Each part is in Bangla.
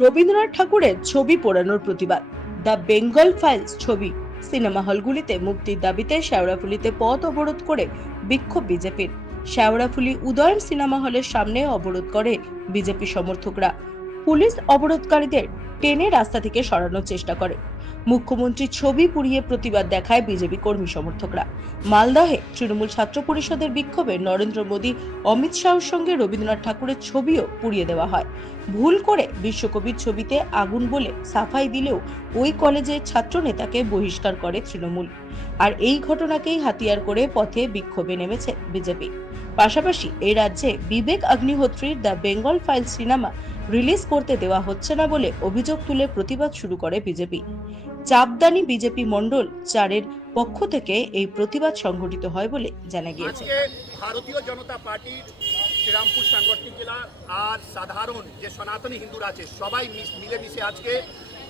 রবীন্দ্রনাথ ঠাকুরের ছবি পোড়ানোর প্রতিবাদ। দ্য বেঙ্গল ফাইলস ছবি সিনেমা হলগুলিতে মুক্তির দাবিতে শেওড়াফুলিতে পথ অবরোধ করে বিক্ষোভ বিজেপির। শেওড়াফুলি উদয়ন সিনেমা হলের সামনে অবরোধ করে বিজেপি সমর্থকরা। পুলিশ অবরোধকারীদের টেনে রাস্তা থেকে সরানোর চেষ্টা করে। মুখ্যমন্ত্রীর ছবি পুড়িয়ে প্রতিবাদ দেখায় বিজেপি কর্মী সমর্থকরা। মালদহে তৃণমূল ছাত্র পরিষদের বিক্ষোভে নরেন্দ্র মোদী, অমিত শাহর সঙ্গে রবীন্দ্রনাথ ঠাকুরের ছবিও পুড়িয়ে দেওয়া হয়। ভুল করে বিশ্বকবির ছবিতে আগুন বলে সাফাই দিলেও ওই কলেজের ছাত্র নেতাকে বহিষ্কার করে তৃণমূল। আর এই ঘটনাকেই হাতিয়ার করে পথে বিক্ষোভে নেমেছে বিজেপি। পাশাপাশি এই রাজ্যে Vivek অগ্নিহোত্রীর the Bengal file cinema release করতে দেওয়া হচ্ছে না বলে অভিযোগ তুলে প্রতিবাদ শুরু করে বিজেপি। চাপদানি বিজেপি মণ্ডল চারের পক্ষ থেকে এই প্রতিবাদ সংঘটিত হয় বলে জানা গিয়েছে। ভারতীয় জনতা পার্টির শ্রীরামপুর সাংগঠনিক জেলা আর সাধারণ যে সনাতনী হিন্দুরা আছে, সবাই মিশ- মিলেমিশে আজকে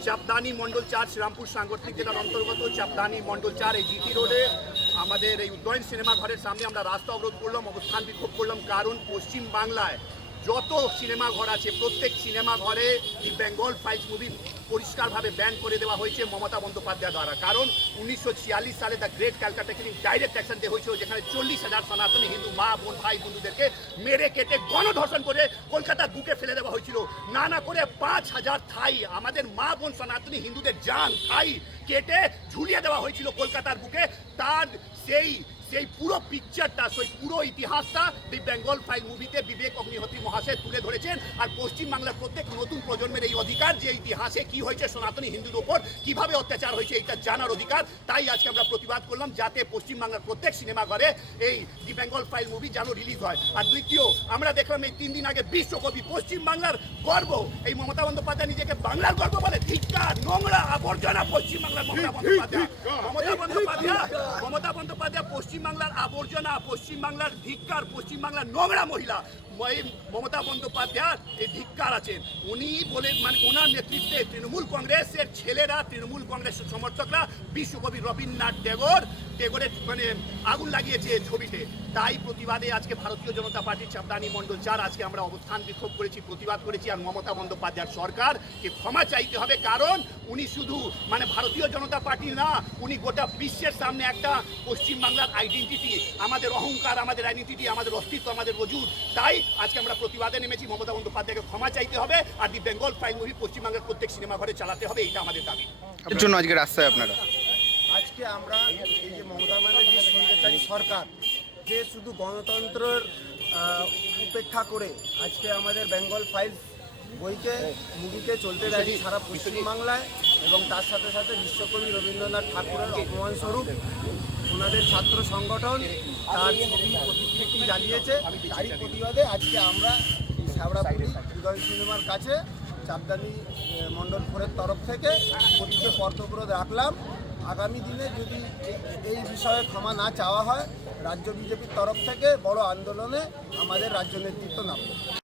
চাপদানি মণ্ডল চার, শ্রীরামপুর সাংগঠনিক জেলার অন্তর্গত চাপদানি মন্ডল চার এই জিটি রোডে আমাদের এই উদ্যয়ন সিনেমা ঘরের সামনে আমরা রাস্তা অবরোধ করলাম, অবস্থান বিক্ষোভ করলাম। কারণ পশ্চিম বাংলায় যত সিনেমা ঘর আছে, প্রত্যেক সিনেমা ঘরে দি বেঙ্গল ফাইলস মুভি পরিষ্কারভাবে ব্যান করে দেওয়া হয়েছে মমতা বন্দ্যোপাধ্যায় দ্বারা। কারণ উনিশশো সালে the great Calcutta killing direct action দেওয়া হয়েছিল, যেখানে চল্লিশ হাজার সনাতনী হিন্দু মা, বোন, ভাই, বন্ধুদেরকে মেরে কেটে গণধর্ষণ করে কলকাতার বুকে ফেলে দেওয়া হয়েছিল। না না করে পাঁচ হাজার থাই, আমাদের মা, বোন, সনাতনী হিন্দুদের জান থাই কেটে ঝুলিয়ে দেওয়া হয়েছিল কলকাতার বুকে। তার সেই সেই পুরো পিকচারটা সেই পুরো ইতিহাসটা দি বেঙ্গল ফাইল মুভিতে বিবেক অগ্নিহোত্রী মহাশয় তুলে ধরেছেন। আর পশ্চিমবাংলার প্রত্যেক নতুন প্রজন্মের এই অধিকার যে ইতিহাসে কি হয়েছে সনাতনী হিন্দুর ওপর কীভাবে অত্যাচার হয়েছে এটা জানার অধিকার তাই আজকে আমরা প্রতিবাদ করলাম যাতে পশ্চিমবাংলার প্রত্যেক সিনেমা ঘরে এই দি বেঙ্গল ফাইল মুভি যেন রিলিজ হয়। আর দ্বিতীয় আমরা দেখলাম এই তিন দিন আগে বিশ্বকবি পশ্চিমবাংলার গর্ব। এই মমতা বন্দ্যোপাধ্যায় নিজেকে বাংলার গর্ব বলে ধিক্কার নোংরা আবর্জনা পশ্চিমবাংলার মমতা বন্দ্যোপাধ্যায়। মমতা বন্দ্যোপাধ্যায় মমতা বন্দ্যোপাধ্যায় পশ্চিমবাংলার আবর্জনা পশ্চিমবাংলার ধিক্কার পশ্চিমবাংলার নোংরা মহিলা মমতা বন্দ্যোপাধ্যায়, এই ধিক্কার আছেন। উনি বলে মানে ওনার নেতৃত্বে তৃণমূল কংগ্রেসের ছেলেরা, তৃণমূল কংগ্রেসের সমর্থকরা বিশ্বকবি রবীন্দ্রনাথ টেগোর টেগোরের মানে আগুন লাগিয়েছে ছবিতে। তাই প্রতিবাদে আজকে ভারতীয় জনতা পার্টির চাপদানি মণ্ডল চার আজকে আমরা অবস্থান বিক্ষোভ করেছি, প্রতিবাদ করেছি, আর মমতা বন্দ্যোপাধ্যায়ের সরকারকে ক্ষমা চাইতে হবে। কারণ উনি শুধু মানে ভারতীয় জনতা পার্টি না, উনি গোটা বিশ্বের সামনে একটা পশ্চিমবাংলার আইডেন্টিটি আমাদের অহংকার, আমাদের আইডেন্টিটি আমাদের অস্তিত্ব, আমাদের ওজুদ তাই আজকে আমরা প্রতিবাদে নেমেছি। মমতা বন্দ্যোপাধ্যায়কে ক্ষমা চাইতে হবে আর দি বেঙ্গল ফাইল মুভি পশ্চিমবাংলার প্রত্যেক সিনেমা ঘরে চালাতে হবে এটা আমাদের দাবি। এর জন্য আজকে রাস্তায় আপনারা? আজকে আমরা এই যে মমতা ব্যানার্জির স্বৈরাচারী সরকার যে শুধু গণতন্ত্রের উপেক্ষা করে আজকে আমাদের বেঙ্গল ফাইলস বইকে মুভিকে চলতে দেয়নি সারা পশ্চিমবাংলায় এবং তার সাথে সাথে বিশ্বকবি রবীন্দ্রনাথ ঠাকুরের অপমান স্বরূপ ওনাদের ছাত্র সংগঠন তার ছবি প্রতিকৃতি জ্বালিয়েছে তারই প্রতিবাদে আজকে আমরা এই শ্যাওড়াপুরি উদয় সিনেমার কাছে চাপদানি মণ্ডল ফোরের তরফ থেকে প্রতিকে পর্তব্রত রাখলাম। আগামী দিনে যদি এই বিষয়ে ক্ষমা না চাওয়া হয়, রাজ্য বিজেপির তরফ থেকে বড় আন্দোলনে আমাদের রাজ্য নেতৃত্ব নামবে।